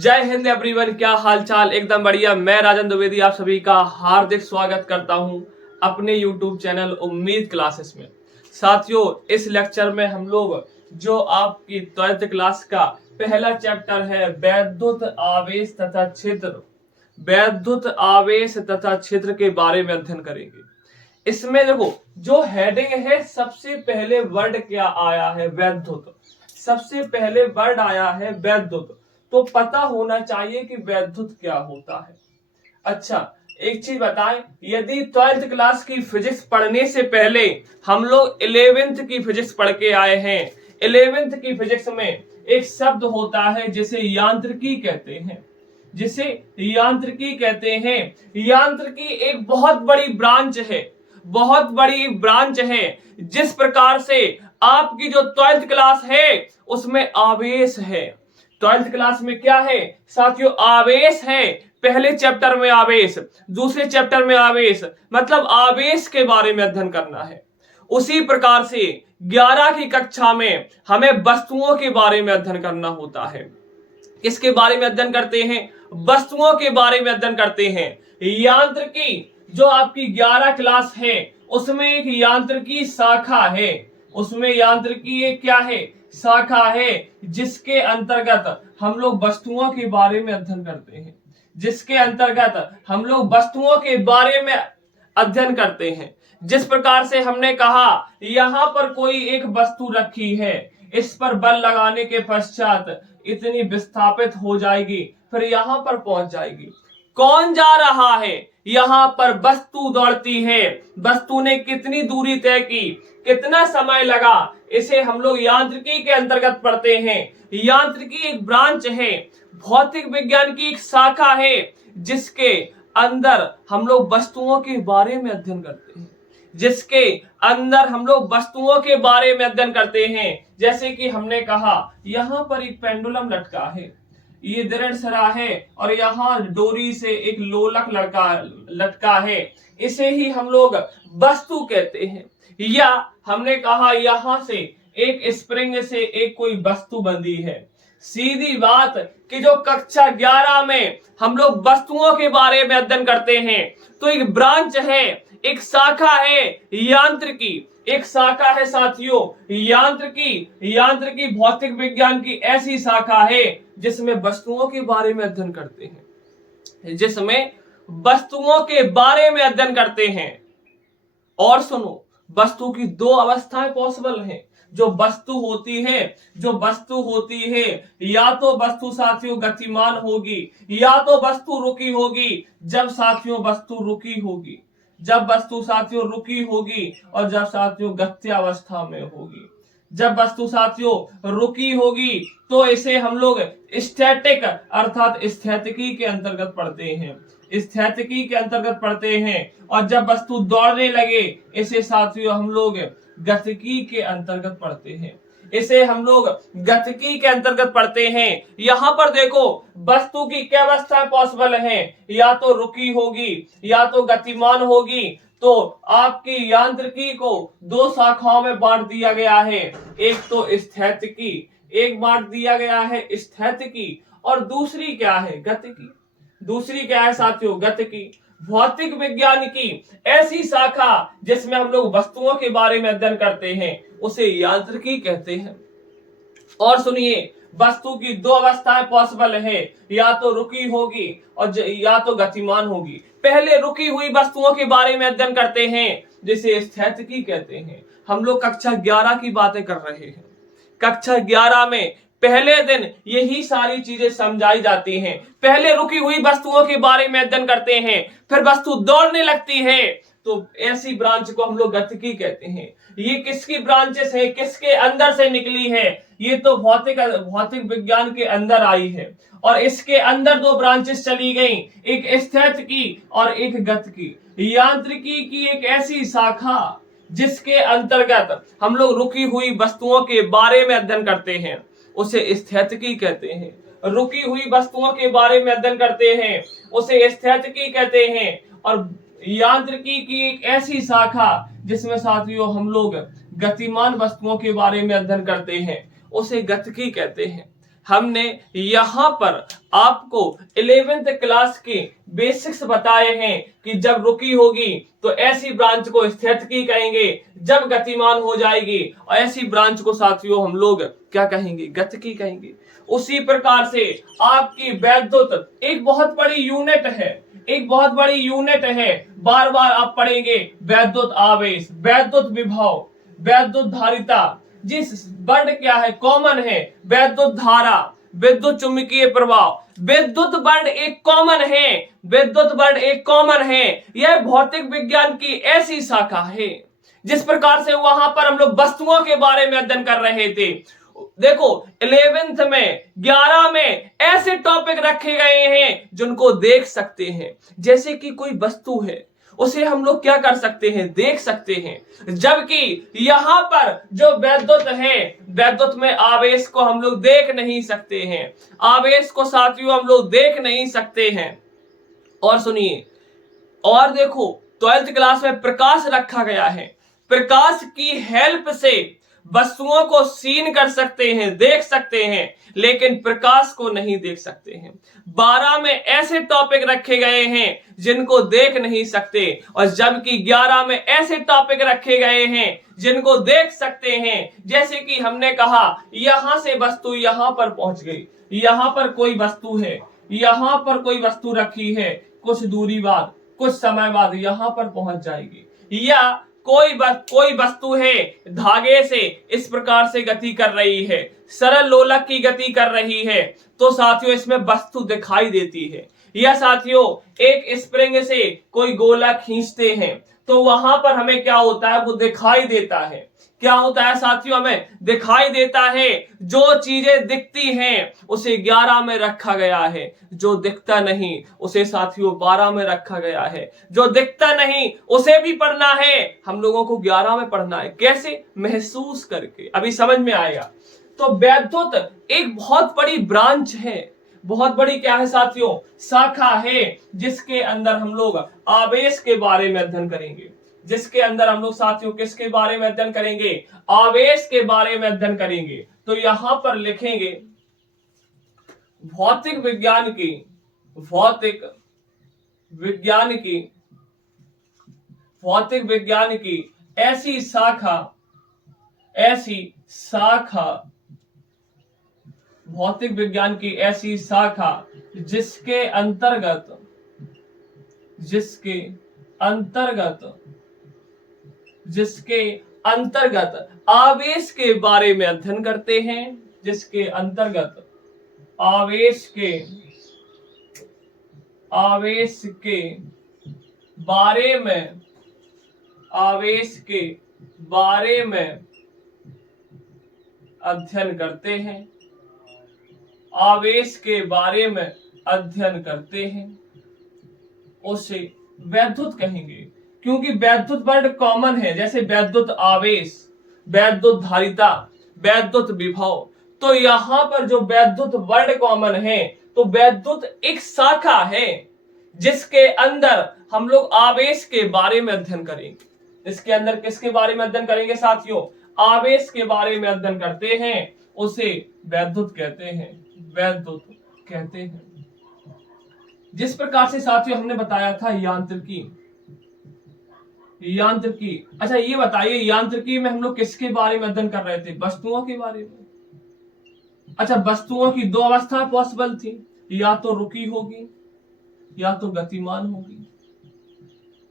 जय हिंद एवरीवन, क्या हाल चाल। एकदम बढ़िया। मैं राजन द्विवेदी आप सभी का हार्दिक स्वागत करता हूं अपने YouTube चैनल उम्मीद क्लासेस में। साथियों, इस लेक्चर में हम लोग जो आपकी 12th क्लास का पहला चैप्टर है वैद्युत आवेश तथा क्षेत्र, वैद्युत आवेश तथा क्षेत्र के बारे में अध्ययन करेंगे। इसमें देखो जो हेडिंग है, सबसे पहले वर्ड क्या आया है? वैद्युत। सबसे पहले वर्ड आया है वैद्युत, तो पता होना चाहिए कि वैद्युत क्या होता है। अच्छा, एक चीज बताएं, यदि 12th क्लास की फिजिक्स पढ़ने से पहले हम लोग 11th की फिजिक्स पढ़ के आए हैं, 11th की फिजिक्स में एक शब्द होता है जिसे यांत्रिकी कहते हैं, जिसे यांत्रिकी कहते हैं। यांत्रिकी एक बहुत बड़ी ब्रांच है, बहुत बड़ी ब्रांच है। जिस प्रकार से आपकी जो 12th क्लास है उसमें आवेश है। 12th क्लास में क्या है साथियों? आवेश है। पहले चैप्टर में आवेश, दूसरे चैप्टर में आवेश, मतलब आवेश के बारे में अध्ययन करना है। उसी प्रकार से 11 की कक्षा में हमें वस्तुओं के बारे में अध्ययन करना होता है। किसके बारे में अध्ययन करते हैं? वस्तुओं के बारे में अध्ययन करते हैं। यांत्रिकी जो आपकी 11 क्लास है उसमें एक यांत्रिकी शाखा है, उसमें यांत्रिकी एक क्या है? शाखा है, जिसके अंतर्गत हम लोग वस्तुओं के बारे में अध्ययन करते हैं, जिसके अंतर्गत हम लोग वस्तुओं के बारे में अध्ययन करते हैं। जिस प्रकार से हमने कहा यहां पर कोई एक वस्तु रखी है, इस पर बल लगाने के पश्चात इतनी विस्थापित हो जाएगी, फिर यहां पर पहुंच जाएगी। कौन जा रहा है? यहां पर वस्तु दौड़ती है। वस्तु ने कितनी दूरी तय की, कितना समय लगा, इसे हम लोग यांत्रिकी के अंतर्गत पढ़ते हैं। यांत्रिकी एक ब्रांच है, भौतिक विज्ञान की एक शाखा है, जिसके अंदर हम लोग वस्तुओं के बारे में अध्ययन करते हैं, जिसके अंदर हम लोग वस्तुओं के बारे में अध्ययन करते हैं। जैसे कि हमने कहा यहां पर एक पेंडुलम लटका है, ये दृढ़ सरा है, और यहाँ डोरी से एक लोलक लटका है, इसे ही हम लोग वस्तु कहते हैं। या हमने कहा यहां से एक स्प्रिंग से एक कोई वस्तु बंधी है। सीधी बात कि जो कक्षा 11 में हम लोग वस्तुओं के बारे में अध्ययन करते हैं, तो एक ब्रांच है, एक शाखा है यांत्रिकी, एक शाखा है साथियों यांत्रिकी। यांत्रिकी भौतिक विज्ञान की ऐसी शाखा है जिसमें वस्तुओं के बारे में अध्ययन करते हैं, जिसमें वस्तुओं के बारे में अध्ययन करते हैं। और सुनो, वस्तु की दो अवस्थाएं पॉसिबल हैं। जो वस्तु होती है, या तो वस्तु साथियों गतिमान होगी, या तो वस्तु रुकी होगी। जब साथियों वस्तु रुकी होगी, जब वस्तु साथियों रुकी होगी, और जब साथियों गत्यावस्था में होगी। जब वस्तु साथियों रुकी होगी तो इसे हम लोग स्टैटिक अर्थात स्थैतिकी के अंतर्गत पढ़ते हैं, स्थैतिकी के अंतर्गत पढ़ते हैं। और जब वस्तु दौड़ने लगे इसे साथियों हम लोग गतिकी के अंतर्गत पढ़ते हैं, इसे हम लोग गतिकी के अंतर्गत पढ़ते हैं। यहां पर देखो वस्तु की क्या अवस्था पॉसिबल है? या तो रुकी होगी, या तो गतिमान होगी। तो आपकी यांत्रिकी को दो शाखाओं में बांट दिया गया है, एक तो स्थैतिकी, एक बांट दिया गया है स्थैतिकी, और दूसरी क्या है? गतिकी। दूसरी क्या है साथियों? गतिकी। भौतिक विज्ञान की ऐसी शाखा जिसमें हम लोग वस्तुओं के बारे में अध्ययन करते हैं, उसे यांत्रिकी कहते हैं। और सुनिए, वस्तु की दो अवस्थाएं पॉसिबल है, या तो रुकी होगी और या तो गतिमान होगी। पहले रुकी हुई वस्तुओं के बारे में अध्ययन करते हैं, जिसे स्थैतिकी कहते हैं। हम लोग कक्षा 11 की बातें कर रहे हैं। कक्षा 11 में पहले दिन यही सारी चीजें समझाई जाती हैं। पहले रुकी हुई वस्तुओं के बारे में अध्ययन करते हैं, फिर वस्तु दौड़ने लगती है, तो ऐसी ब्रांच को हम लोग गतिकी कहते हैं। ये किसकी ब्रांचेस है, किसके अंदर से निकली है? ये तो भौतिक विज्ञान के अंदर आई है, और इसके अंदर दो ब्रांचेस चली गई, एक स्थैतिकी और एक गतिकी। यांत्रिकी की एक ऐसी शाखा जिसके अंतर्गत हम लोग रुकी हुई वस्तुओं के बारे में अध्ययन करते हैं, उसे स्थैतिकी कहते हैं। रुकी हुई वस्तुओं के बारे में अध्ययन करते हैं, उसे स्थैतिकी कहते हैं। और यांत्रिकी की एक ऐसी शाखा जिसमें साथियों हम लोग गतिमान वस्तुओं के बारे में अध्ययन करते हैं, उसे गतिकी कहते हैं। हमने यहाँ पर आपको 11th क्लास के बेसिक्स बताए हैं कि जब रुकी होगी तो ऐसी ब्रांच को स्थितिकी कहेंगे, जब गतिमान हो जाएगी और ऐसी ब्रांच को साथियों हम लोग क्या कहेंगे, गतिकी कहेंगे। उसी प्रकार से आपकी वैद्युत एक बहुत बड़ी यूनिट है, एक बहुत बड़ी यूनिट है, बार बार आप पढ़ेंगे। वैद्युत आवेश, वैद्युत विभव, वैद्युत धारिता, जिस वर्ड क्या है, कॉमन है। वैद्युत धारा, विद्युत चुंबकीय प्रभाव, विद्युत वर्ड एक कॉमन है, विद्युत वर्ड एक कॉमन है। यह भौतिक विज्ञान की ऐसी शाखा है जिस प्रकार से वहां पर हम लोग वस्तुओं के बारे में अध्ययन कर रहे थे। देखो 11th में 11 में ऐसे टॉपिक रखे गए हैं जिनको देख सकते हैं, जैसे कि कोई वस्तु है उसे हम लोग क्या कर सकते हैं, देख सकते हैं। जबकि यहां पर जो वैद्युत है, वैद्युत में आवेश को हम लोग देख नहीं सकते हैं, आवेश को साथियों हम लोग देख नहीं सकते हैं। और सुनिए, और देखो 12th क्लास में प्रकाश रखा गया है, प्रकाश की हेल्प से वस्तुओं को सीन कर सकते हैं, देख सकते हैं, लेकिन प्रकाश को नहीं देख सकते हैं। 12 में ऐसे टॉपिक रखे गए हैं जिनको देख नहीं सकते, और जबकि 11 में ऐसे टॉपिक रखे गए हैं जिनको देख सकते हैं। जैसे कि हमने कहा यहां से वस्तु यहां पर पहुंच गई, यहां पर कोई वस्तु है, यहां पर कोई वस्तु रखी है, कुछ दूरी बाद, कुछ समय बाद यहां पर पहुंच जाएगी। या कोई वस्तु है धागे से इस प्रकार से गति कर रही है, सरल लोलक की गति कर रही है, तो साथियों इसमें वस्तु दिखाई देती है। या साथियों एक स्प्रिंग से कोई गोला खींचते हैं तो वहां पर हमें क्या होता है, वो दिखाई देता है। क्या होता है साथियों, हमें दिखाई देता है। जो चीजें दिखती हैं उसे 11 में रखा गया है, जो दिखता नहीं उसे साथियों 12 में रखा गया है। जो दिखता नहीं उसे भी पढ़ना है, हम लोगों को 11 में पढ़ना है। कैसे, महसूस करके, अभी समझ में आएगा। तो वैद्युत एक बहुत बड़ी ब्रांच है, बहुत बड़ी क्या है साथियों, शाखा है, जिसके अंदर हम लोग आवेश के बारे में अध्ययन करेंगे। जिसके अंदर हम लोग साथियों किसके बारे में अध्ययन करेंगे, आवेश के बारे में अध्ययन करेंगे। तो यहां पर लिखेंगे भौतिक विज्ञान की, भौतिक विज्ञान की, भौतिक विज्ञान की ऐसी शाखा, ऐसी शाखा, भौतिक विज्ञान की ऐसी शाखा जिसके अंतर्गत, जिसके अंतर्गत, जिसके अंतर्गत आवेश के बारे में अध्ययन करते हैं, जिसके अंतर्गत आवेश के बारे में, आवेश के बारे में अध्ययन करते हैं, आवेश के बारे में अध्ययन करते हैं, उसे वैद्युत कहेंगे। क्योंकि वैद्युत वर्ड कॉमन है, जैसे वैद्युत आवेश, वैद्युत धारिता, वैद्युत विभव। तो यहां पर जो वैद्युत वर्ड कॉमन है, तो वैद्युत एक शाखा है जिसके अंदर हम लोग आवेश के बारे में अध्ययन करेंगे। इसके अंदर किसके बारे में अध्ययन करेंगे साथियों, आवेश के बारे में अध्ययन करते हैं, उसे वैद्युत कहते हैं, वैद्युत कहते हैं। जिस प्रकार से साथियों हमने बताया था यांत्रिकी, यांत्रिकी। अच्छा ये बताइए, यांत्रिकी में हम लोग किसके बारे में अध्ययन कर रहे थे, वस्तुओं के बारे में। अच्छा, वस्तुओं की दो अवस्था पॉसिबल थी, या तो रुकी होगी या तो गतिमान होगी।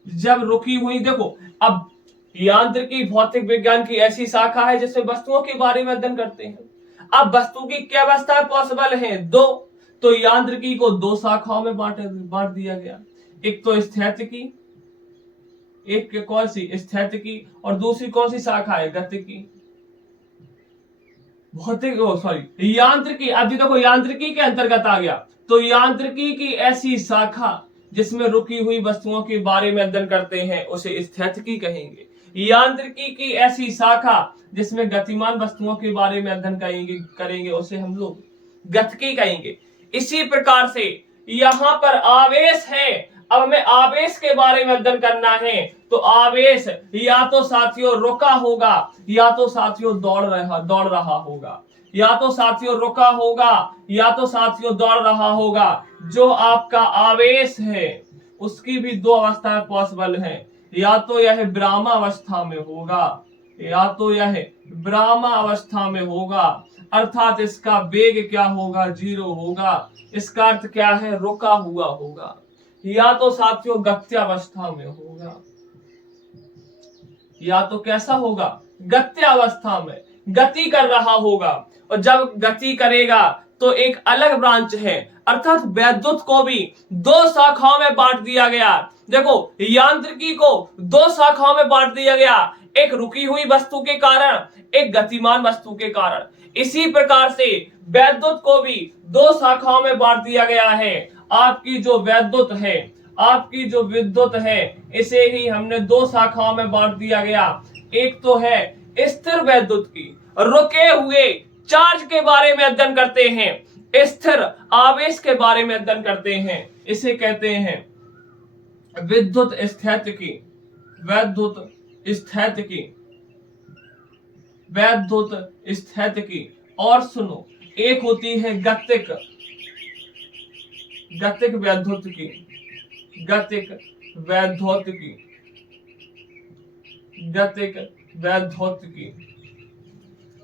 जब रुकी हुई, देखो अब यांत्रिकी भौतिक विज्ञान की ऐसी शाखा है जिसमें वस्तुओं के बारे में अध्ययन करते हैं। अब वस्तु की क्या अवस्था पॉसिबल है, दो। तो यांत्रिकी को दो शाखाओं में बांट दिया गया। एक तो स्थैतिकी, एक कौन सी, स्थैतिकी, और दूसरी कौन सी शाखा है, गतिकी। भौतिक सॉरी यांत्रिकी, अब देखो यांत्रिकी के अंतर्गत आ गया। तो यांत्रिकी की ऐसी शाखा जिसमें रुकी हुई वस्तुओं के बारे में अध्ययन करते हैं उसे स्थैतिकी कहेंगे। यांत्रिकी की ऐसी शाखा जिसमें गतिमान वस्तुओं के बारे में अध्ययन करेंगे उसे हम लोग गतिकी कहेंगे। इसी प्रकार से यहां पर आवेश है, अब हमें आवेश के बारे में अध्ययन करना है। तो आवेश या तो साथियों रुका होगा या तो साथियों दौड़ रहा होगा। या तो साथियों रुका होगा या तो साथियों दौड़ रहा होगा। जो आपका आवेश है उसकी भी दो अवस्थाएं पॉसिबल हैं, या तो यह विरामावस्था में होगा या तो यह विरामावस्था में होगा, अर्थात इसका वेग क्या होगा, 0 होगा। इसका अर्थ क्या है, रुका हुआ होगा। या तो साथियों गत्यावस्था में होगा, या तो कैसा होगा, गत्यावस्था में गति कर रहा होगा। और जब गति करेगा तो एक अलग ब्रांच है, अर्थात वैद्युत को भी दो शाखाओं में बांट दिया गया। देखो यांत्रिकी को दो शाखाओं में बांट दिया गया, एक रुकी हुई वस्तु के कारण, एक गतिमान वस्तु के कारण। इसी प्रकार से वैद्युत को भी दो शाखाओं में बांट दिया गया है। आपकी जो वैद्युत है, आपकी जो विद्युत है, इसे ही हमने दो शाखाओं में बांट दिया गया। एक तो है स्थिर वैद्युत की, रुके हुए चार्ज के बारे में अध्ययन करते हैं, स्थिर आवेश के बारे में अध्ययन करते हैं, इसे कहते हैं विद्युत स्थैतिकी। वैद्युत स्थैतिकी, वैद्युत स्थैतिकी। और सुनो, एक होती है गतिक, गतिक वैद्युतिकी, गतिक वैद्युतिकी, गतिक वैद्युतिकी।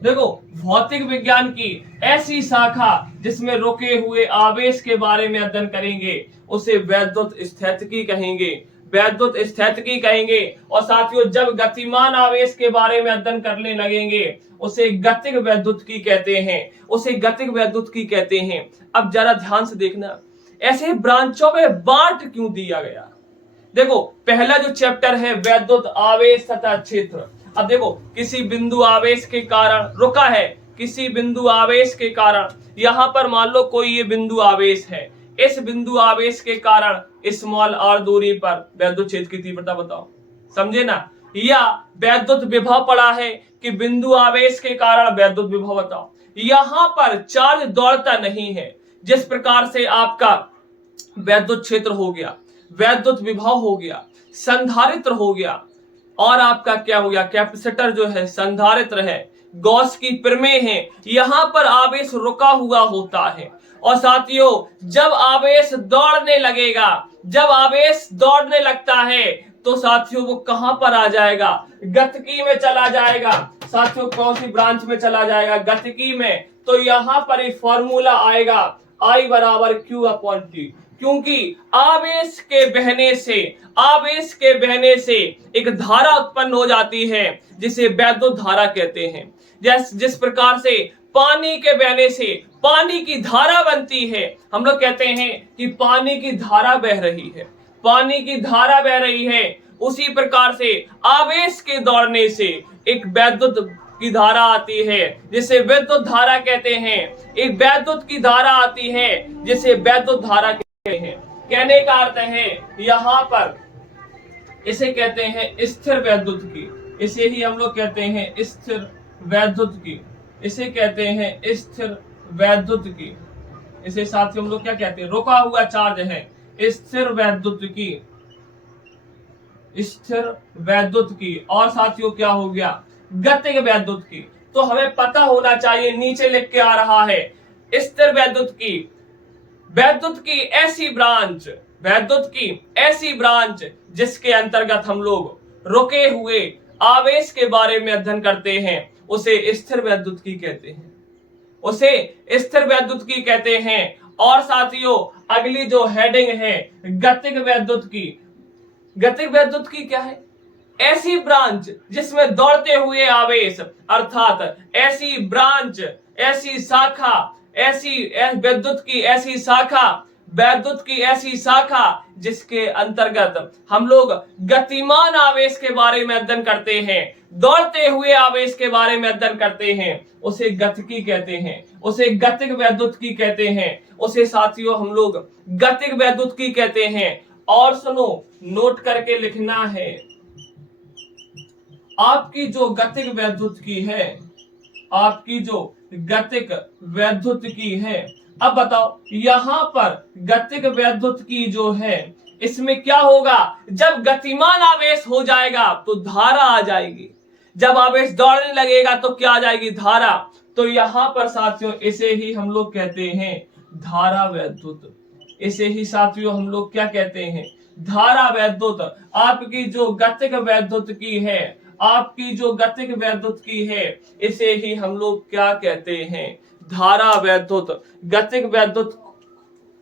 देखो भौतिक विज्ञान की ऐसी शाखा जिसमें रुके हुए आवेश के बारे में अध्ययन करेंगे उसे वैद्युत स्थैतिकी कहेंगे, वैद्युत स्थैतिकी कहेंगे। और साथियों जब गतिमान आवेश के बारे में अध्ययन करने लगेंगे उसे गतिक वैद्युतिकी कहते हैं, उसे गतिक वैद्युतिकी कहते हैं। अब जरा ध्यान से देखना, ऐसे ब्रांचों में बांट क्यों दिया गया। देखो पहला जो चैप्टर है वैद्युत आवेश तथा क्षेत्र। अब देखो किसी बिंदु आवेश के कारण रुका है, किसी बिंदु आवेश के कारण, यहां पर मान लो कोई ये बिंदु आवेश है, इस बिंदु आवेश के कारण स्मॉल r दूरी पर वैद्युत क्षेत्र की तीव्रता बताओ, समझे ना। या वैद्युत विभव पड़ा है कि बिंदु आवेश के कारण वैद्युत विभव बताओ। यहां पर चार्ज दौड़ता नहीं है, जिस प्रकार से आपका वैद्युत क्षेत्र हो गया, वैद्युत विभव हो गया, संधारित्र हो गया, और आपका क्या हो गया, कैपेसिटर जो है संधारित्र है, गॉस की प्रमेय है। यहां पर आवेश रुका हुआ होता है। और साथियों जब आवेश दौड़ने लगेगा, जब आवेश दौड़ने लगता है तो साथियों वो कहां पर आ जाएगा, गतिकी में चला जाएगा। साथियों कौन सी ब्रांच में चला जाएगा, गतिकी में। तो यहां पर एक फॉर्मूला आएगा I बराबर Q/T, क्योंकि आवेश के बहने से, आवेश के बहने से एक धारा उत्पन्न हो जाती है जिसे वैद्युत धारा कहते हैं। जिस प्रकार से पानी के बहने से पानी की धारा बनती है, हम लोग कहते हैं कि पानी की धारा बह रही है, पानी की धारा बह रही है, उसी प्रकार से आवेश के दौड़ने से एक वैद्युत की धारा आती है जिसे विद्युत धारा कहते हैं। एक वैद्युत की धारा आती है जिसे वैद्युत धारा कहते हैं। कहने का अर्थ है यहां पर इसे कहते हैं स्थिर वैद्युत की, इसे ही हम लोग कहते हैं स्थिर वैद्युत की, इसे कहते हैं स्थिर वैद्युत की। इसे साथ ही हम लोग क्या कहते हैं, रुका हुआ चार्ज है, स्थिर वैद्युत की, स्थिर वैद्युत की। और साथियों क्या हो गया, गतिक वैद्युत की। तो हमें पता होना चाहिए, नीचे लिख के आ रहा है स्थिर वैद्युत की, वैद्युत की ऐसी ब्रांच, वैद्युत की ऐसी ब्रांच जिसके अंतर्गत हम लोग रुके हुए आवेश के बारे में अध्ययन करते हैं उसे स्थिर वैद्युत की कहते हैं, उसे स्थिर वैद्युत की कहते हैं। और साथियों अगली जो हेडिंग है गतिक वैद्युत की। गतिक वैद्युत की क्या है, ऐसी ब्रांच जिसमें दौड़ते हुए आवेश, अर्थात ऐसी ब्रांच, ऐसी शाखा, ऐसी वैद्युत की ऐसी शाखा, वैद्युत की ऐसी शाखा जिसके अंतर्गत हम लोग गतिमान आवेश के बारे में अध्ययन करते हैं, दौड़ते हुए आवेश के बारे में अध्ययन करते हैं, उसे गतिकी कहते हैं, उसे गतिक वैद्युत की कहते हैं, उसे साथियों हम लोग गतिक वैद्युत की कहते हैं। और सुनो, नोट करके लिखना है, आपकी जो गतिक वैद्युत की है, आपकी जो गतिक वैद्युत की है, अब बताओ यहां पर गतिक वैद्युत की जो है इसमें क्या होगा, जब गतिमान आवेश हो जाएगा तो धारा आ जाएगी, जब आवेश दौड़ने लगेगा तो क्या आ जाएगी, धारा। तो यहां पर साथियों इसे ही हम लोग कहते हैं धारा वैद्युत। इसे ही साथियों हम लोग क्या कहते हैं, धारा वैद्युत। आपकी जो गतिक वैद्युत की है, आपकी जो गतिक वैद्युत की है, इसे ही हम लोग क्या कहते हैं, धारा वैद्युत। गतिक वैद्युत,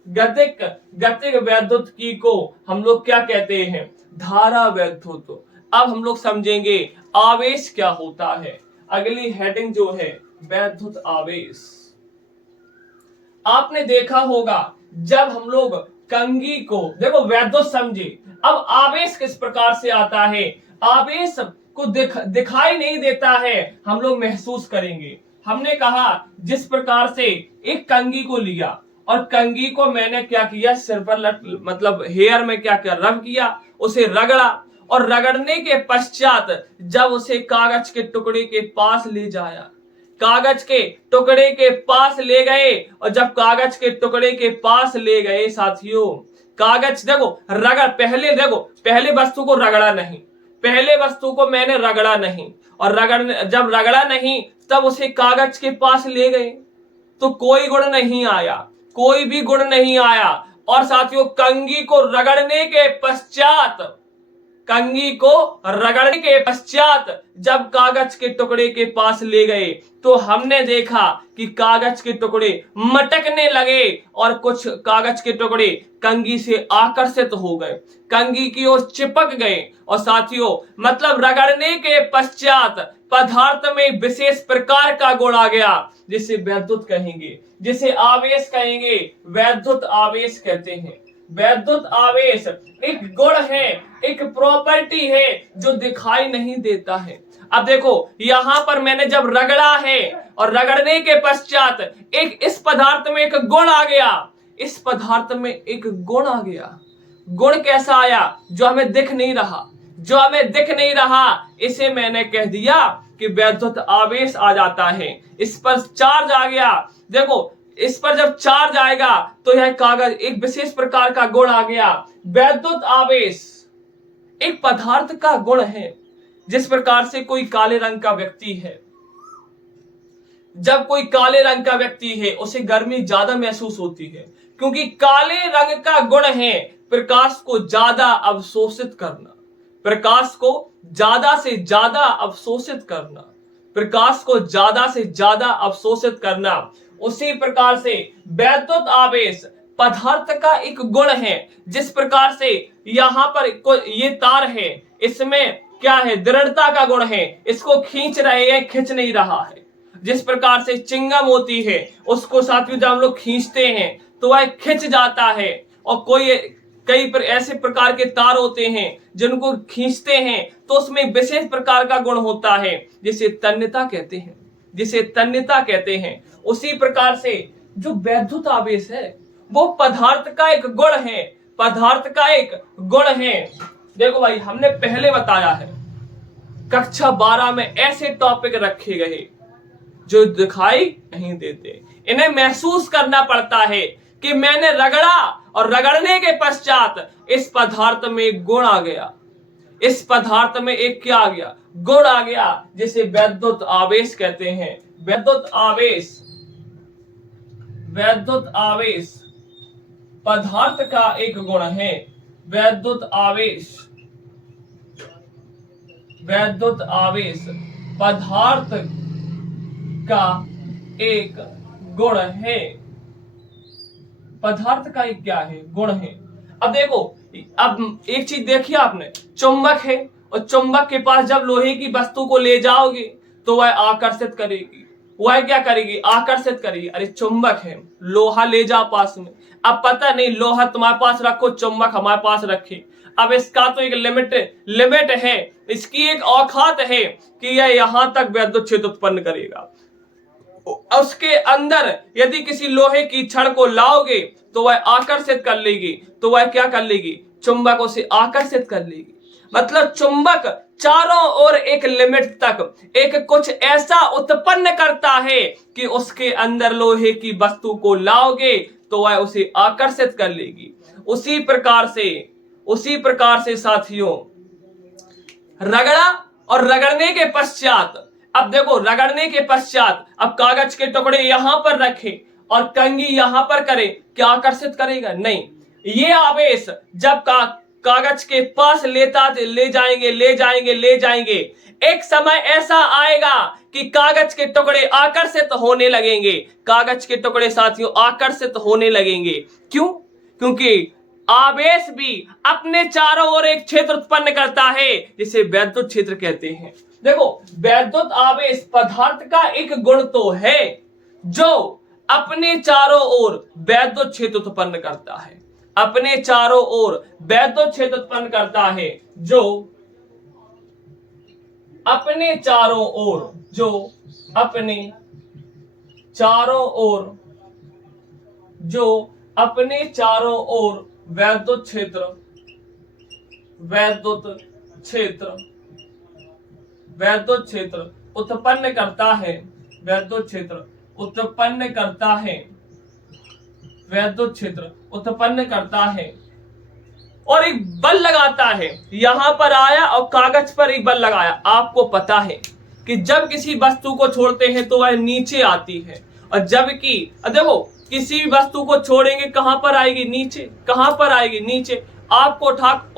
गतिक वैद्युत की को हम लोग क्या कहते हैं, धारा वैद्युत। अब हम लोग समझेंगे आवेश क्या होता है। अगली हेडिंग जो है वैद्युत आवेश। आपने देखा होगा जब हम लोग कंघी को, देखो वैद्युत समझे, अब आवेश किस प्रकार से आता है, आवेश को दिखाई नहीं देता है, हम लोग महसूस करेंगे। हमने कहा जिस प्रकार से एक कंघी को लिया और कंघी को मैंने क्या किया, सिर पर मतलब हेयर में क्या किया, रब किया, उसे रगड़ा, और रगड़ने के पश्चात जब उसे कागज के टुकड़े के पास ले जाया, कागज के टुकड़े के पास ले गए, और जब कागज के टुकड़े के पास ले गए साथियों, कागज देखो रगड़, पहले वस्तु को रगड़ा नहीं, पहले वस्तु को मैंने रगड़ा नहीं, और जब रगड़ा नहीं तब उसे कागज के पास ले गए तो कोई गुण नहीं आया, कोई भी गुण नहीं आया। और साथियों कंघी को रगड़ने के पश्चात, कंघी को रगड़ने के पश्चात जब कागज के टुकड़े के पास ले गए तो हमने देखा कि कागज के टुकड़े मटकने लगे और कुछ कागज के टुकड़े कंघी से आकर्षित हो गए, कंघी की ओर चिपक गए। और साथियों मतलब रगड़ने के पश्चात पदार्थ में विशेष प्रकार का गुण आ गया, जिसे वैद्युत कहेंगे, जिसे आवेश कहेंगे, वैद्युत आवेश कहते हैं। वैद्युत आवेश एक गुण है, एक प्रॉपर्टी है जो दिखाई नहीं देता है। अब देखो यहां पर मैंने जब रगड़ा है और रगड़ने के पश्चात एक इस पदार्थ में एक गुण आ गया, इस पदार्थ में एक गुण आ गया। गुण कैसा आया, जो हमें दिख नहीं रहा, जो हमें दिख नहीं रहा, इसे मैंने कह दिया कि वैद्युत आवेश आ जाता है। इस पर चार्ज आ गया, देखो इस पर जब चार्ज आएगा तो यह कागज एक विशेष प्रकार का गुण आ गया। वैद्युत आवेश एक पदार्थ का गुण है। जिस प्रकार से कोई काले रंग का व्यक्ति है, जब कोई काले रंग का व्यक्ति है उसे गर्मी ज्यादा महसूस होती है, क्योंकि काले रंग का गुण है प्रकाश को ज्यादा अवशोषित करना, प्रकाश को ज्यादा से ज्यादा अवशोषित करना, प्रकाश को ज्यादा से ज्यादा अवशोषित करना। उसी प्रकार से वैद्युत आवेश पदार्थ का एक गुण है। जिस प्रकार से यहां पर ये तार है, इसमें क्या है, दृढ़ता का गुण है, इसको खींच रहे हैं, खींच नहीं रहा है। जिस प्रकार से चिंगम होती है, उसको साथियों जब हम लोग खींचते हैं तो वह खिंच जाता है, और कई ऐसे प्रकार के तार होते हैं जिनको खींचते हैं तो उसमें विशेष प्रकार का गुण होता है, जिसे तन्यता कहते हैं, जिसे तन्यता कहते हैं। उसी प्रकार से जो वैद्युत आवेश है वो पदार्थ का एक गुण है, पदार्थ का एक गुण है। देखो भाई हमने पहले बताया है कक्षा 12 में ऐसे टॉपिक रखे गए जो दिखाई नहीं देते, इन्हें महसूस करना पड़ता है कि मैंने रगड़ा और रगड़ने के पश्चात इस पदार्थ में एक गुण आ गया, इस पदार्थ में एक क्या आ गया, गुण आ गया, जिसे वैद्युत आवेश कहते हैं। वैद्युत आवेश, वैद्युत आवेश पदार्थ का एक गुण है। वैद्युत आवेश, वैद्युत आवेश पदार्थ का एक गुण है, पदार्थ का एक क्या है, गुण है। अब देखो, अब एक चीज देखिए आपने, चुंबक है और चुंबक के पास जब लोहे की वस्तु को ले जाओगे तो वह आकर्षित करेगी, वह क्या करेगी, आकर्षित करेगी। अरे चुंबक है, लोहा ले जा पास में, अब पता नहीं लोहा तुम्हारे पास रखो, चुंबक हमारे पास रखे, अब इसका तो एक लिमिट है, इसकी एक औकात है कि यह यहां तक विद्युत क्षेत्र उत्पन्न करेगा। उसके अंदर यदि किसी लोहे की छड़ को लाओगे तो वह आकर्षित कर लेगी, तो वह क्या कर लेगी, चुंबक उसे आकर्षित कर लेगी। मतलब चुंबक चारों ओर एक लिमिट तक एक कुछ ऐसा उत्पन्न करता है कि उसके अंदर लोहे की वस्तु को लाओगे तो वह उसे आकर्षित कर लेगी। उसी प्रकार से साथियों रगड़ा और रगड़ने के पश्चात अब देखो, रगड़ने के पश्चात अब कागज के टुकड़े यहां पर रखे और कंघी यहां पर करे, क्या आकर्षित करेगा? नहीं। ये आवेश जब कागज के पास ले जाएंगे, एक समय ऐसा आएगा कि कागज के टुकड़े आकर्षित होने लगेंगे। कागज के टुकड़े साथियों आकर्षित होने लगेंगे। क्यों? क्योंकि आवेश भी अपने चारों ओर एक क्षेत्र उत्पन्न करता है जिसे वैद्युत क्षेत्र कहते हैं। देखो, वैद्युत आवेश पदार्थ का एक गुण तो है जो अपने चारों ओर वैद्युत क्षेत्र उत्पन्न करता है। अपने चारों ओर वैद्युत क्षेत्र उत्पन्न करता है जो अपने चारों ओर वैद्युत क्षेत्र उत्पन्न करता है। वैद्युत क्षेत्र उत्पन्न करता है और एक बल लगाता है। यहां पर आया और कागज पर एक बल लगाया। आपको पता है कि जब किसी वस्तु को छोड़ते हैं तो वह नीचे आती है, और जबकि देखो, किसी भी वस्तु को छोड़ेंगे कहां पर आएगी? नीचे। कहां पर आएगी? नीचे। आपको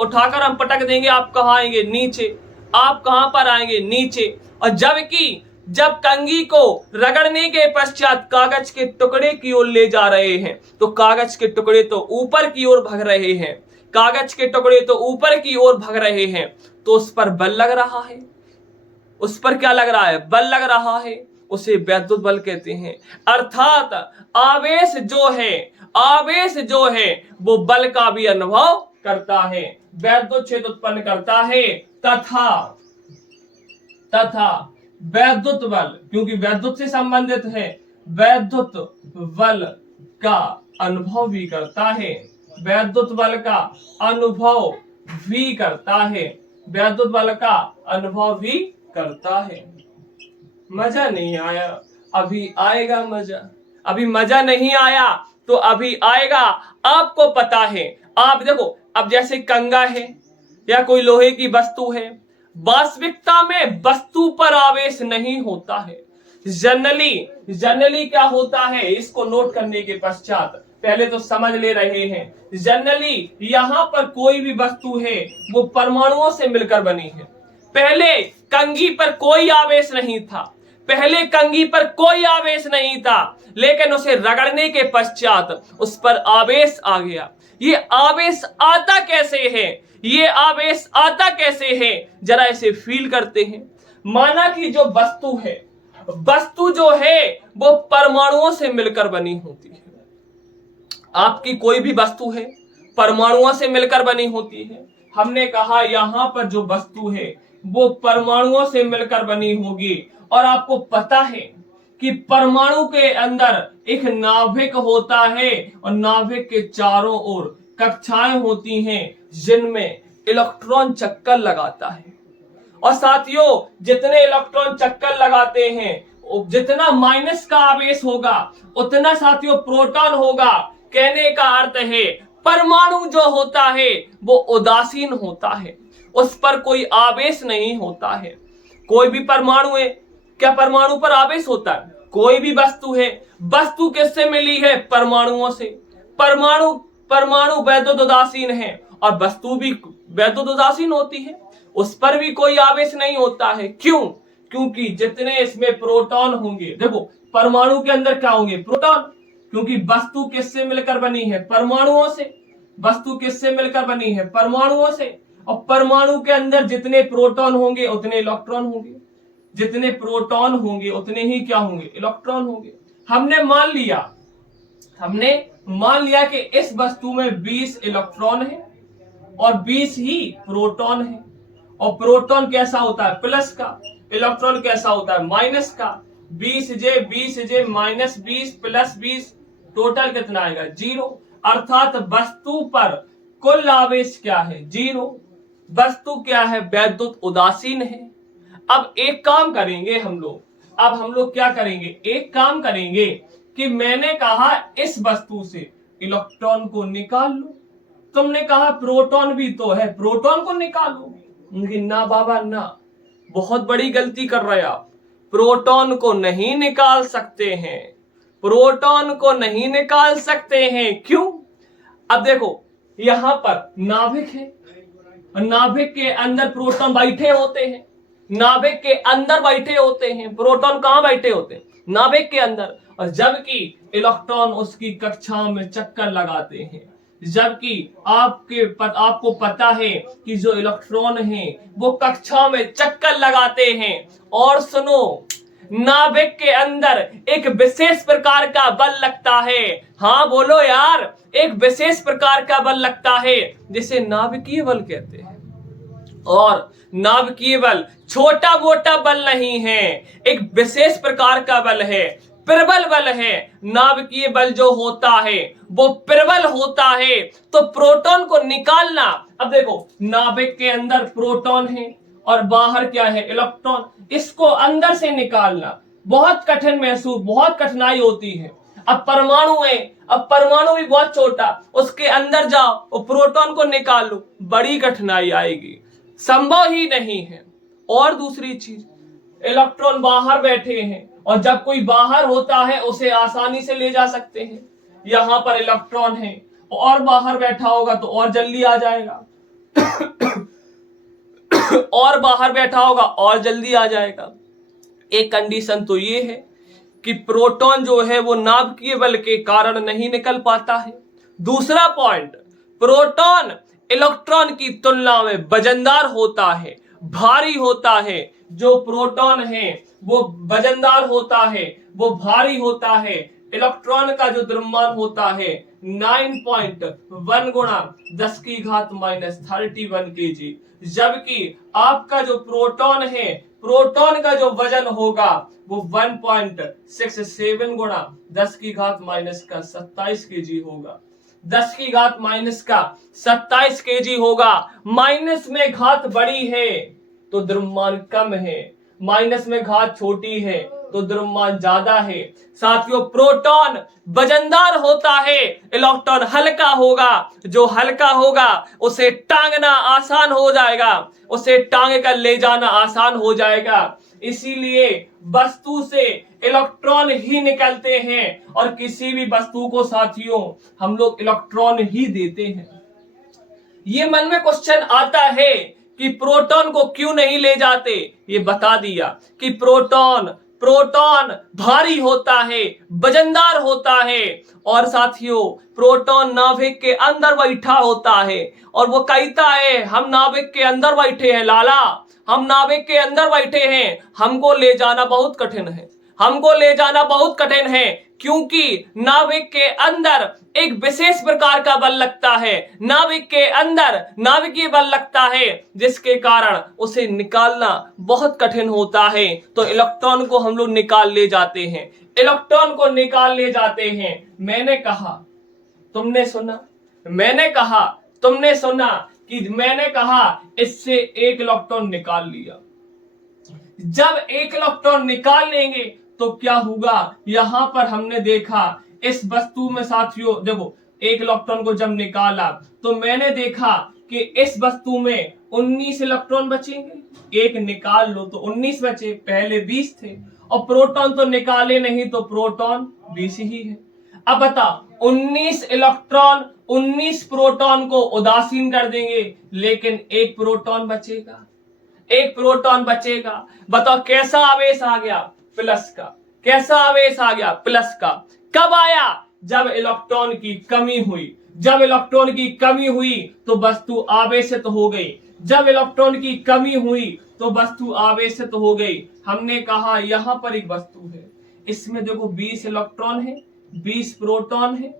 उठाकर हम पटक देंगे, आप कहां आएंगे? नीचे। आप कहां पर आएंगे? नीचे। और जबकि जब कंघी को रगड़ने के पश्चात कागज के टुकड़े की ओर ले जा रहे हैं तो कागज के टुकड़े तो ऊपर की ओर भाग रहे हैं। कागज के टुकड़े तो ऊपर की ओर भाग रहे हैं, तो उस पर बल लग रहा है। उस पर क्या लग रहा है? बल लग रहा है। उसे वैद्युत बल कहते हैं। अर्थात आवेश जो है वो बल का भी अनुभव करता है, वैद्युत क्षेत्र उत्पन्न करता है तथा वैद्युत बल, क्योंकि वैद्युत से संबंधित है, वैद्युत बल का अनुभव भी करता है। वैद्युत बल का अनुभव भी करता है। वैद्युत बल का अनुभव भी करता है। मजा नहीं आया? अभी आएगा मजा। अभी मजा नहीं आया तो अभी आएगा। आपको पता है, आप देखो, अब जैसे कंघा है या कोई लोहे की वस्तु है, वास्तविकता में वस्तु पर आवेश नहीं होता है। जनरली क्या होता है, इसको नोट करने के पश्चात पहले तो समझ ले रहे हैं। जनरली यहां पर कोई भी वस्तु है वो परमाणुओं से मिलकर बनी है। पहले कंघी पर कोई आवेश नहीं था, लेकिन उसे रगड़ने के पश्चात उस पर आवेश आ गया। ये आवेश आता कैसे है? जरा इसे फील करते हैं। माना कि जो वस्तु जो है वो परमाणुओं से मिलकर बनी होती है। आपकी कोई भी वस्तु है परमाणुओं से मिलकर बनी होती है। हमने कहा यहां पर जो वस्तु है वो परमाणुओं से मिलकर बनी होगी, और आपको पता है कि परमाणु के अंदर एक नाभिक होता है और नाभिक के चारों ओर कक्षाएं होती हैं जिनमें इलेक्ट्रॉन चक्कर लगाता है। और साथियों, जितने इलेक्ट्रॉन चक्कर लगाते हैं, जितना माइनस का आवेश होगा उतना साथियों प्रोटॉन होगा। कहने का अर्थ है परमाणु जो होता है वो उदासीन होता है, उस पर कोई आवेश नहीं होता है। कोई भी परमाणु है, क्या परमाणु पर आवेश होता है? कोई भी वस्तु है, वस्तु किससे मिली है? परमाणुओं से। परमाणु वैद्युत उदासीन है और वस्तु भी वैद्युत उदासीन होती है, उस पर भी कोई आवेश नहीं होता है। क्यों? क्योंकि जितने इसमें प्रोटॉन होंगे, देखो परमाणु के अंदर क्या होंगे? प्रोटॉन, क्योंकि वस्तु किससे मिलकर बनी है? परमाणुओं से। वस्तु किससे मिलकर बनी है? परमाणुओं से। और परमाणु के अंदर जितने प्रोटॉन होंगे उतने इलेक्ट्रॉन होंगे, जितने प्रोटॉन होंगे उतने ही क्या होंगे? इलेक्ट्रॉन होंगे। हमने मान लिया कि इस वस्तु में 20 इलेक्ट्रॉन है और 20 ही प्रोटॉन है। और प्रोटॉन कैसा होता है? प्लस का। इलेक्ट्रॉन कैसा होता है? माइनस का। 20J माइनस 20 प्लस 20, टोटल कितना आएगा? 0। अर्थात वस्तु पर कुल आवेश क्या है? 0। वस्तु क्या है? वैद्युत उदासीन है। अब एक काम करेंगे हम लोग क्या करेंगे? एक काम करेंगे कि मैंने कहा इस वस्तु से इलेक्ट्रॉन को निकाल लो, तुमने कहा प्रोटॉन भी तो है, प्रोटॉन को निकालो। ना बाबा ना, बहुत बड़ी गलती कर रहे आप। प्रोटॉन को नहीं निकाल सकते हैं, प्रोटॉन को नहीं निकाल सकते हैं। क्यों? अब देखो यहां पर नाभिक है, नाभिक के अंदर प्रोटॉन बैठे होते हैं, नाभिक के अंदर बैठे होते हैं। प्रोटॉन कहां बैठे होते हैं? नाभिक के अंदर। और जबकि इलेक्ट्रॉन उसकी कक्षा में चक्कर लगाते हैं, जबकि आपको पता है कि जो इलेक्ट्रॉन है वो कक्षा में चक्कर लगाते हैं। और सुनो, नाभिक के अंदर एक विशेष प्रकार का बल लगता है। हाँ बोलो यार, एक विशेष प्रकार का बल लगता है जिसे नाभिकीय बल कहते हैं। और नाभिकीय बल छोटा मोटा बल नहीं है, एक विशेष प्रकार का बल है, प्रबल बल है। नाभिकीय बल जो होता है वो प्रबल होता है। तो प्रोटॉन को निकालना, अब देखो नाभिक के अंदर प्रोटॉन है और बाहर क्या है? इलेक्ट्रॉन। इसको अंदर से निकालना बहुत कठिन महसूस, बहुत कठिनाई होती है। अब परमाणु है, अब परमाणु भी बहुत छोटा, उसके अंदर जाओ और प्रोटॉन को निकाल लो, बड़ी कठिनाई आएगी, संभव ही नहीं है। और दूसरी चीज, इलेक्ट्रॉन बाहर बैठे हैं और जब कोई बाहर होता है उसे आसानी से ले जा सकते हैं। यहां पर इलेक्ट्रॉन है और बाहर बैठा होगा तो और जल्दी आ जाएगा और बाहर बैठा होगा और जल्दी आ जाएगा। एक कंडीशन तो ये है कि प्रोटॉन जो है वो नाभिकीय बल के कारण नहीं निकल पाता है। दूसरा पॉइंट, प्रोटॉन इलेक्ट्रॉन की तुलना में वजनदार होता है, भारी होता है। जो प्रोटॉन है वो वजनदार होता है, वो भारी होता है। इलेक्ट्रॉन का जो द्रव्यमान होता है 9.1 गुणा 10 की घात -31 kg, जबकि आपका जो प्रोटॉन है, प्रोटॉन का जो वजन होगा वो 1.67 गुणा 10 की घात -27 kg होगा। 10 की घात -27 kg होगा। माइनस में घात बड़ी है तो द्रव्यमान कम है, माइनस में घात छोटी है तो द्रव्यमान ज्यादा है। साथियों, प्रोटॉन वजनदार होता है, इलेक्ट्रॉन हल्का होगा। जो हल्का होगा उसे टांगना आसान हो जाएगा, उसे टांग कर ले जाना आसान हो जाएगा। इसीलिए वस्तु से इलेक्ट्रॉन ही निकलते हैं और किसी भी वस्तु को साथियों हम लोग इलेक्ट्रॉन ही देते हैं। ये मन में क्वेश्चन आता है कि प्रोटॉन को क्यों नहीं ले जाते? ये बता दिया कि प्रोटॉन भारी होता है, वजनदार होता है। और साथियों, प्रोटॉन नाभिक के अंदर बैठा होता है और वो कहता है हम नाभिक के अंदर बैठे हैं लाला, हम नाभिक के अंदर बैठे हैं, हमको ले जाना बहुत कठिन है, हमको ले जाना बहुत कठिन है। क्योंकि नाभिक के अंदर एक विशेष प्रकार का बल लगता है, नाभिक के अंदर नाभिकीय बल लगता है, जिसके कारण उसे निकालना बहुत कठिन होता है। तो इलेक्ट्रॉन को हम लोग निकाल ले जाते हैं, इलेक्ट्रॉन को निकाल ले जाते हैं। मैंने कहा, तुमने सुना, मैंने कहा, तुमने सुना कि मैंने कहा इससे एक इलेक्ट्रॉन निकाल लिया। जब एक इलेक्ट्रॉन निकाल लेंगे तो क्या होगा? यहां पर हमने देखा इस वस्तु में साथियों, देखो एक इलेक्ट्रॉन को जब निकाला तो मैंने देखा कि इस वस्तु में 19 इलेक्ट्रॉन बचेंगे। एक निकाल लो तो 19 बचे, पहले 20 थे। और प्रोटॉन तो निकाले नहीं तो प्रोटॉन 20 ही है। अब बता, 19 इलेक्ट्रॉन 19 प्रोटॉन को उदासीन कर देंगे, लेकिन एक प्रोटॉन बचेगा, एक प्रोटॉन बचेगा। बताओ कैसा आवेश आ गया? प्लस का। कैसा आवेश आ गया? प्लस का। कब आया? जब इलेक्ट्रॉन की कमी हुई। जब इलेक्ट्रॉन की कमी हुई तो वस्तु आवेशित हो गई। जब इलेक्ट्रॉन की कमी हुई तो वस्तु आवेशित हो गई। हमने कहा यहां पर एक वस्तु है, इसमें देखो 20 इलेक्ट्रॉन है, 20 प्रोटॉन है।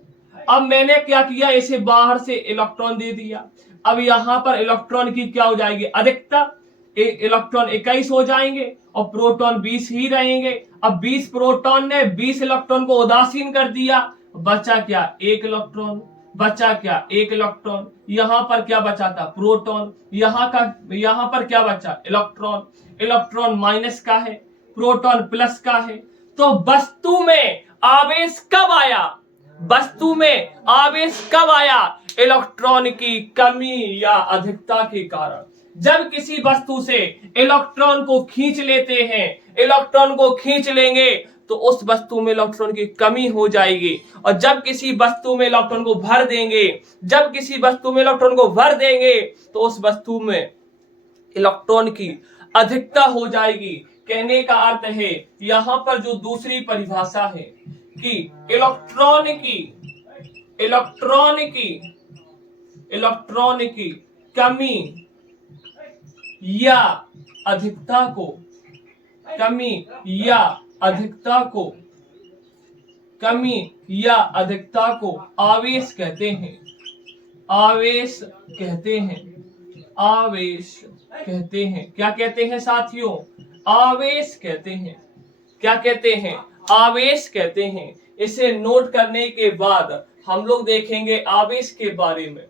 अब मैंने क्या किया? इसे बाहर से इलेक्ट्रॉन दे दिया। अब यहां पर इलेक्ट्रॉन की क्या हो जाएगी? अधिकता। इलेक्ट्रॉन 21 हो जाएंगे और प्रोटॉन 20 ही रहेंगे। अब 20 प्रोटॉन ने 20 इलेक्ट्रॉन को उदासीन कर दिया, बचा क्या? एक इलेक्ट्रॉन। बचा क्या? एक इलेक्ट्रॉन। यहां पर क्या बचा था? प्रोटॉन। यहां पर क्या बचा? इलेक्ट्रॉन। इलेक्ट्रॉन माइनस का है, प्रोटॉन प्लस का है। तो वस्तु में आवेश कब आया? वस्तु में आवेश कब आया? इलेक्ट्रॉन की कमी या अधिकता के कारण। जब किसी वस्तु से इलेक्ट्रॉन को खींच लेते हैं, इलेक्ट्रॉन को खींच लेंगे तो उस वस्तु में इलेक्ट्रॉन की कमी हो जाएगी, और जब किसी वस्तु में इलेक्ट्रॉन को भर देंगे, जब किसी वस्तु में इलेक्ट्रॉन को भर देंगे तो उस वस्तु में इलेक्ट्रॉन की अधिकता हो जाएगी। कहने का अर्थ है यहां पर जो दूसरी परिभाषा है कि इलेक्ट्रॉन की कमी या अधिकता को आवेश कहते हैं। क्या कहते हैं साथियों? आवेश कहते हैं। क्या कहते हैं? आवेश कहते हैं। इसे नोट करने के बाद हम लोग देखेंगे आवेश के बारे में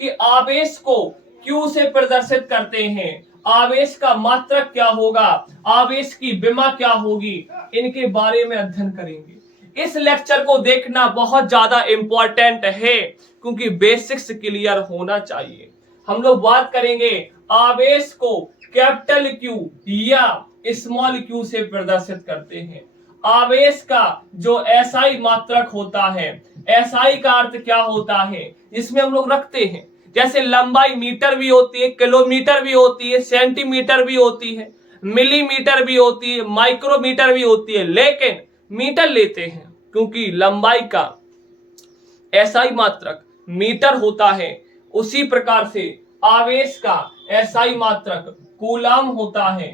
कि आवेश को क्यू से प्रदर्शित करते हैं, आवेश का मात्रक क्या होगा, आवेश की विमा क्या होगी, इनके बारे में अध्ययन करेंगे। इस लेक्चर को देखना बहुत ज्यादा इंपॉर्टेंट है क्योंकि बेसिक्स क्लियर होना चाहिए। हम लोग बात करेंगे आवेश को कैपिटल क्यू या स्मॉल क्यू से प्रदर्शित करते हैं। आवेश का जो एसआई मात्रक होता है, एसआई का अर्थ क्या होता है, इसमें हम लोग रखते हैं जैसे लंबाई मीटर भी होती है, किलोमीटर भी होती है, सेंटीमीटर भी होती है, मिलीमीटर भी होती है, माइक्रोमीटर भी होती है, लेकिन मीटर लेते हैं क्योंकि लंबाई का एसआई मात्रक मीटर होता है। उसी प्रकार से आवेश का एसआई मात्रक कूलाम होता है।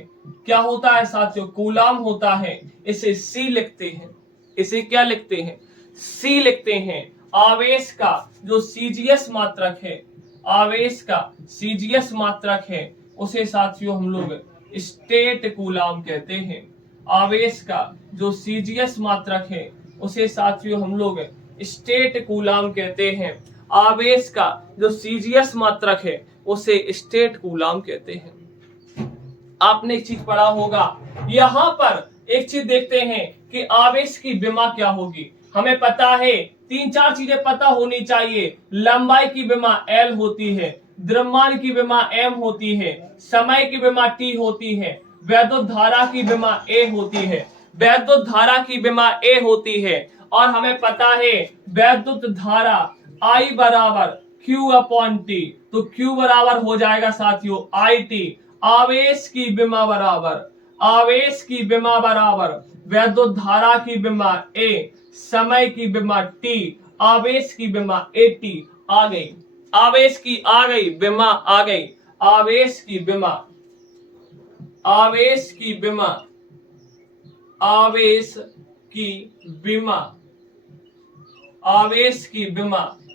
क्या होता है साथियों? कूलाम होता है। इसे सी लिखते हैं। इसे क्या लिखते हैं? सी लिखते हैं। आवेश का जो सीजीएस मात्रक है, आवेश का सीजीएस मात्रक है, उसे साथियों हम लोग स्टेट कूलाम कहते हैं। आवेश का जो सीजीएस मात्रक है उसे साथियों हम लोग स्टेट कूलाम कहते हैं। आवेश का जो सीजीएस मात्रक है उसे स्टेट कूलाम कहते हैं। आपने एक चीज पढ़ा होगा, यहां पर एक चीज देखते हैं कि आवेश की विमा क्या होगी। हमें पता है, 3-4 चीजें पता होनी चाहिए। लंबाई की विमा L होती है, द्रव्यमान की विमा M होती है, समय की विमा T होती है, वैद्युत धारा की विमा A होती है, वैद्युत धारा की विमा A होती है, और हमें पता है वैद्युत धारा I बराबर Q अपॉन T, तो Q बराबर हो जाएगा साथियों IT। आवेश की विमा बराबर वैद्युत धारा की विमा A, समय की विमा T, आवेश की विमा AT आ गई। आवेश की आ गई, विमा आ गई। आवेश की विमा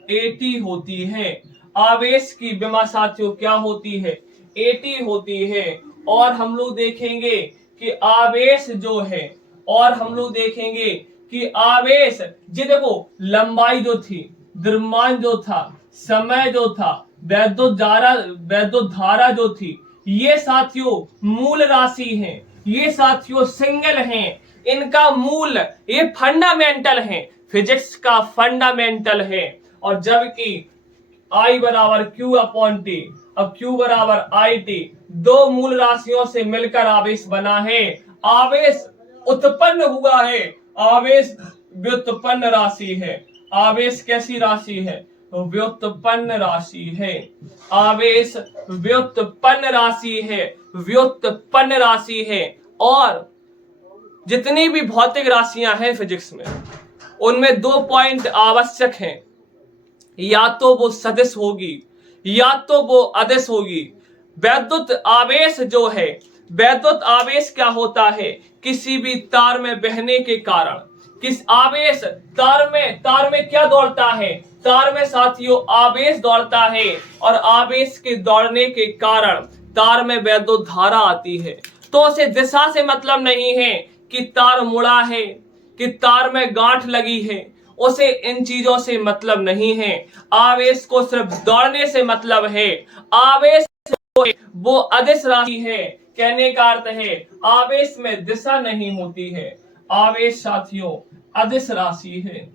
AT होती है। आवेश की विमा साथियों क्या होती है? AT होती है। और हम लोग देखेंगे कि आवेश जो है, और हम लोग देखेंगे कि आवेश जी देखो, लंबाई जो थी, द्रव्यमान जो था, समय जो था, वैद्युत धारा जो थी, ये साथियों मूल राशि हैं। ये साथियों सिंगल हैं। इनका मूल ये फंडामेंटल है, फिजिक्स का फंडामेंटल है। और जबकि I बराबर Q अपॉन T, अब Q बराबर IT, दो मूल राशियों से मिलकर आवेश बना है। आवेश उत्पन्न हुआ है। आवेश व्युत्पन्न राशि है। आवेश कैसी राशि है? व्युत्पन्न राशि है। आवेश व्युत्पन्न राशि है, व्युत्पन्न राशि है। और जितनी भी भौतिक राशियां हैं फिजिक्स में, उनमें 2 पॉइंट आवश्यक हैं, या तो वो सदिश होगी या तो वो अदिश होगी। वैद्युत आवेश जो है, वैद्युत आवेश क्या होता है? किसी भी तार में बहने के कारण किस आवेश तार में क्या दौड़ता है? तार में साथियों आवेश दौड़ता है, और आवेश के दौड़ने के कारण तार में वैद्युत धारा आती है। तो उसे दिशा से मतलब नहीं है कि तार मुड़ा है, कि तार में गांठ लगी है, उसे इन चीजों से मतलब नहीं है। आवेश को सिर्फ दौड़ने से मतलब है। आवेश वो अदिश राशि है। कहने का अर्थ है आवेश में दिशा नहीं होती है। आवेश साथियों अदिश राशि है।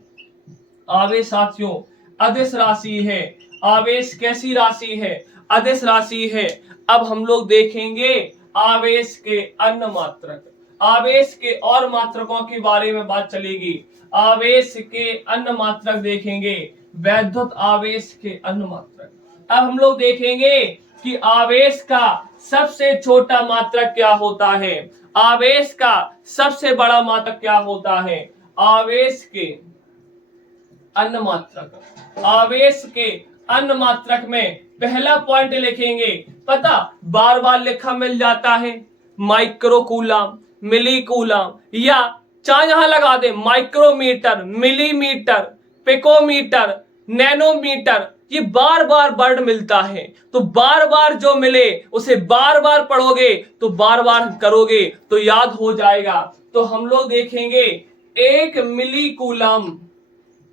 आवेश साथियों अदिश राशि है। आवेश कैसी राशि है? अदिश राशि है। अब हम लोग देखेंगे आवेश के अन्य मात्रक, आवेश के और मात्रकों के बारे में बात चलेगी। आवेश के अन्य मात्रक देखेंगे, वैद्युत आवेश के अन्य मात्रक। अब हम लोग देखेंगे कि आवेश का सबसे छोटा मात्रक क्या होता है, आवेश का सबसे बड़ा मात्रक क्या होता है। आवेश के अन्य मात्रक, आवेश के अन्य मात्रक में पहला पॉइंट लिखेंगे, पता बार बार लिखा मिल जाता है, माइक्रो कूलम, मिली कूलम, या चाहे यहां लगा दे माइक्रोमीटर, मिलीमीटर, पिकोमीटर, नैनोमीटर, ये बार बार वर्ड मिलता है। तो बार बार जो मिले उसे बार बार पढ़ोगे तो बार बार करोगे तो याद हो जाएगा। तो हम लोग देखेंगे एक मिली कूलम,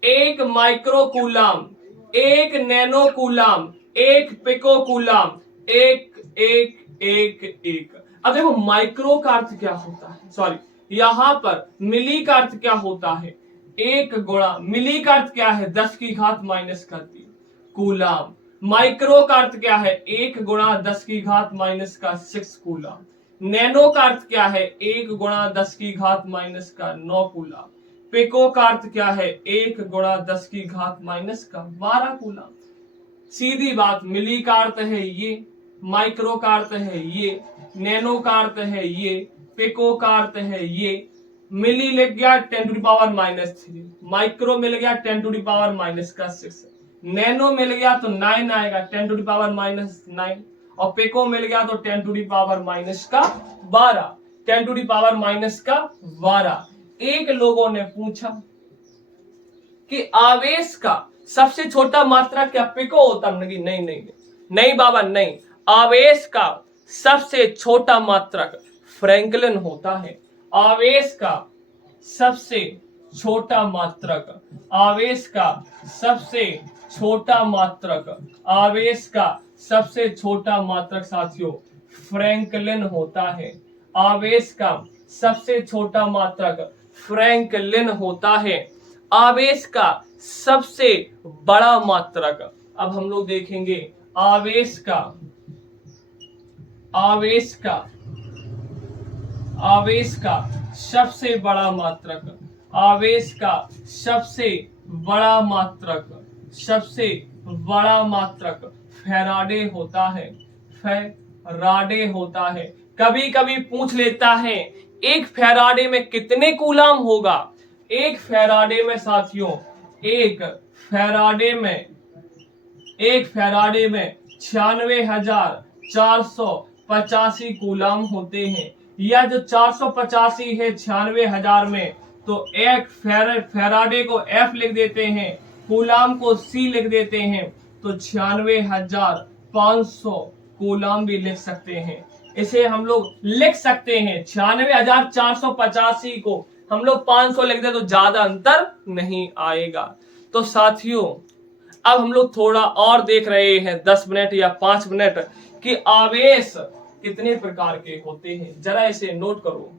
एक माइक्रो कूलम, एक नैनो कूलम, एक पिको कूलम, एक एक एक एक। अब देखो माइक्रो का अर्थ क्या होता है, सॉरी यहां पर मिली का अर्थ क्या होता है, एक गुणा, मिली का अर्थ क्या है 10 की घात माइनस का 3 कूलम। माइक्रो का अर्थ क्या है 1 गुणा 10 की घात माइनस का 6 कूलम। नैनो का अर्थ क्या है 1 गुणा 10 की घात माइनस का 9 कूलम। पिको का अर्थ क्या है 1 गुणा 10 की घात माइनस का 12 कूलम। सीधी बात, मिली का अर्थ है ये, माइक्रो का अर्थ है ये, नैनो का अर्थ है ये, पिको का अर्थ है ये। मिली लिख गया 10 टू द पावर -3, माइक्रो मिल गया 10 टू द पावर -6, नैनो मिल गया तो 9 आएगा 10 टू द पावर -9, और पिको मिल गया तो 10 to the power -12, 10 to the power -12। एक लोगों ने पूछा कि आवेश का सबसे छोटा मात्रा क्या पिको होता है? नहीं नहीं नहीं नहीं बाबा नहीं, आवेश का सबसे छोटा मात्रक फ्रैंकलिन होता है। आवेश का सबसे छोटा मात्रक, आवेश का सबसे छोटा मात्रक, आवेश का सबसे छोटा मात्रक साथियों फ्रैंकलिन होता है। आवेश का सबसे छोटा मात्रक फ्रैंकलिन होता है। आवेश का सबसे बड़ा मात्रक, अब हम लोग देखेंगे आवेश का, आवेश का, आवेश का सबसे बड़ा मात्रक, आवेश का सबसे बड़ा मात्रक, सबसे बड़ा मात्रक फैराडे होता है, फैराडे होता है। कभी कभी पूछ लेता है एक फैराडे में कितने कूलम होगा। एक फैराडे में साथियों, एक फैराडे में 96,485 कूलम होते हैं। यह जो 485 है 96,000 में, तो एक फैराडे को F लिख देते हैं, कूलम को C लिख देते हैं, तो 96,500 कूलम भी लिख सकते हैं। इसे हम लोग लिख सकते हैं 96,485 को हम लोग 500 लिख दे तो ज्यादा अंतर नहीं आएगा। तो साथियों अब हम लोग थोड़ा और देख रहे हैं 10 मिनट या 5 मिनट कि आवेश कितने प्रकार के होते हैं, जरा इसे नोट करो।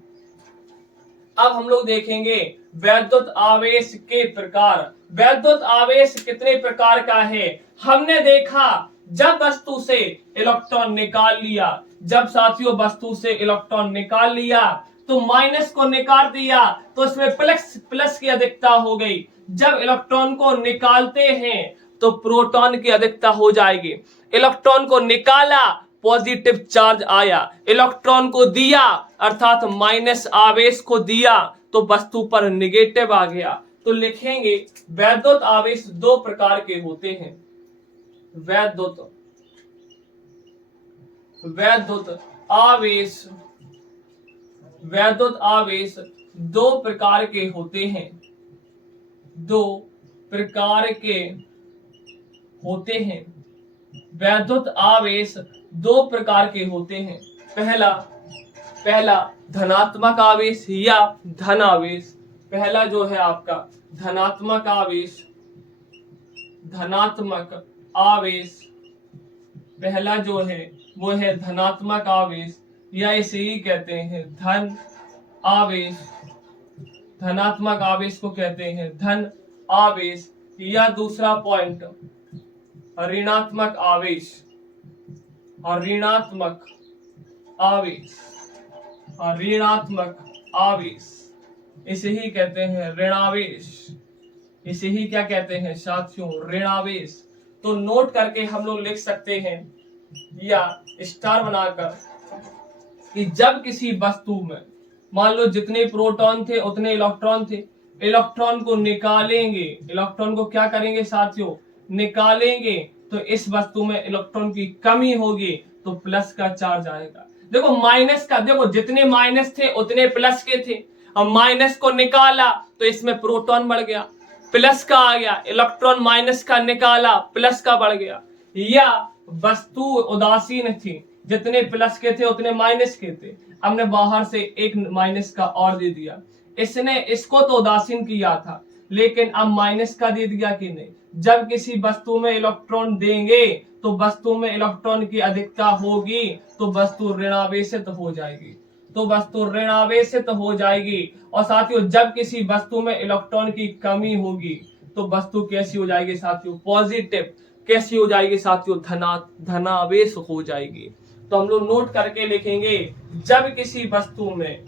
अब हम लोग देखेंगे वैद्युत आवेश के प्रकार। वैद्युत आवेश कितने प्रकार का है? हमने देखा जब वस्तु से इलेक्ट्रॉन निकाल लिया, जब साथियों वस्तु से इलेक्ट्रॉन निकाल लिया तो माइनस को निकाल दिया तो इसमें प्लस की अधिकता हो गई। जब इलेक्ट्रॉन को निकालते हैं तो प्रोटॉन की अधिकता हो जाएगी। इलेक्ट्रॉन को निकाला, पॉजिटिव चार्ज आया, इलेक्ट्रॉन को दिया अर्थात माइनस आवेश को दिया तो वस्तु पर निगेटिव आ गया। तो लिखेंगे वैद्युत आवेश दो प्रकार के होते हैं। वैद्युत आवेश, वैद्युत आवेश दो प्रकार के होते हैं, दो प्रकार के होते हैं। वैद्युत आवेश दो प्रकार के होते हैं। पहला धनात्मक आवेश या धन आवेश। पहला जो है आपका धनात्मक आवेश, धनात्मक आवेश पहला जो है वो है धनात्मक आवेश, या इसे ही कहते हैं धन आवेश। धनात्मक आवेश को कहते हैं धन आवेश। या दूसरा पॉइंट ऋणात्मक आवेश, और ऋणात्मक आवेश, और ऋणात्मक आवेश इसे ही कहते हैं ऋणावेश। इसे ही क्या कहते हैं साथियों, ऋणावेश। तो नोट करके हम लोग लिख सकते हैं या स्टार बनाकर कि जब किसी वस्तु में मान लो जितने प्रोटॉन थे उतने इलेक्ट्रॉन थे, इलेक्ट्रॉन को निकालेंगे, इलेक्ट्रॉन को क्या करेंगे साथियों, निकालेंगे, तो इस वस्तु में इलेक्ट्रॉन की कमी होगी तो प्लस का चार्ज आएगा। देखो माइनस का, देखो जितने माइनस थे उतने प्लस के थे, अब माइनस को निकाला तो इसमें प्रोटॉन बढ़ गया, प्लस का आ गया, इलेक्ट्रॉन माइनस का निकाला प्लस का बढ़ गया। या वस्तु उदासीन थी, जितने प्लस के थे उतने माइनस के थे, हमने बाहर से एक माइनस का और दे दिया, इसने इसको तो उदासीन किया था लेकिन अब माइनस का दे दिया कि नहीं। जब किसी वस्तु में इलेक्ट्रॉन देंगे तो वस्तु में इलेक्ट्रॉन की अधिकता होगी तो वस्तु ऋणावेशित हो जाएगी, तो वस्तु ऋणावेशित हो जाएगी। और साथियों जब किसी वस्तु में इलेक्ट्रॉन की कमी होगी तो वस्तु कैसी हो जाएगी साथियों, पॉजिटिव। कैसी हो जाएगी साथियों, धनावेश हो जाएगी। तो हम लोग नोट करके लिखेंगे जब किसी वस्तु में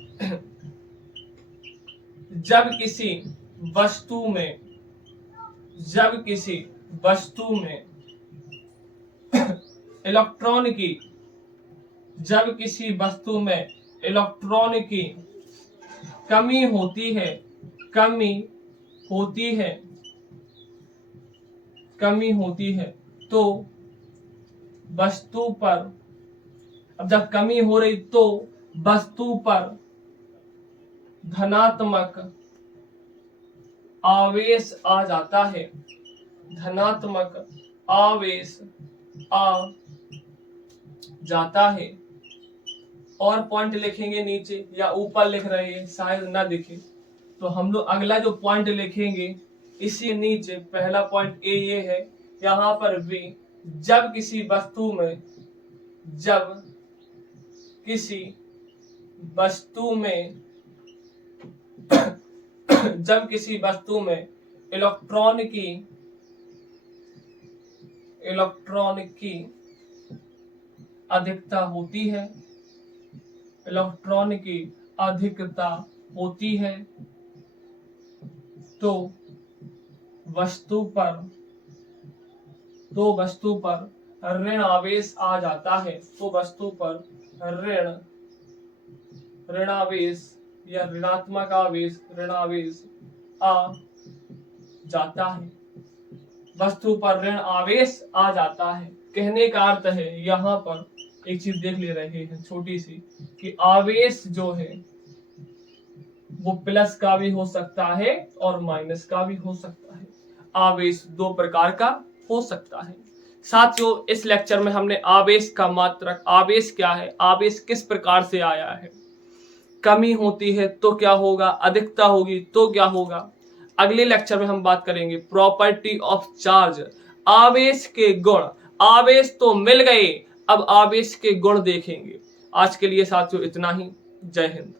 जब किसी वस्तु में जब किसी वस्तु में इलेक्ट्रॉन की जब किसी वस्तु में इलेक्ट्रॉन की कमी होती है तो वस्तु पर, अब जब कमी हो रही तो वस्तु पर धनात्मक आवेश आ जाता है, धनात्मक आवेश आ जाता है। और पॉइंट लिखेंगे नीचे या ऊपर लिख रहे हैं शायद ना दिखे, तो हम लोग अगला जो पॉइंट लिखेंगे इसी नीचे पहला पॉइंट ए ये है, यहाँ पर भी जब किसी वस्तु में जब किसी वस्तु में इलेक्ट्रॉन की अधिकता होती है तो वस्तु पर ऋण आवेश आ जाता है, तो वस्तु पर ऋणावेश या ऋणात्मक आवेश ऋणावेश आ जाता है, वस्तु पर ऋण आवेश आ जाता है। कहने का अर्थ है यहाँ पर एक चीज देख ले रहे हैं छोटी सी, कि आवेश जो है वो प्लस का भी हो सकता है और माइनस का भी हो सकता है। आवेश दो प्रकार का हो सकता है। साथियों इस लेक्चर में हमने आवेश का मात्रक, आवेश क्या है, आवेश किस प्रकार से आया है, कमी होती है तो क्या होगा, अधिकता होगी तो क्या होगा। अगले लेक्चर में हम बात करेंगे प्रॉपर्टी ऑफ चार्ज, आवेश के गुण। आवेश तो मिल गए, अब आवेश के गुण देखेंगे। आज के लिए साथियों इतना ही। जय हिंद।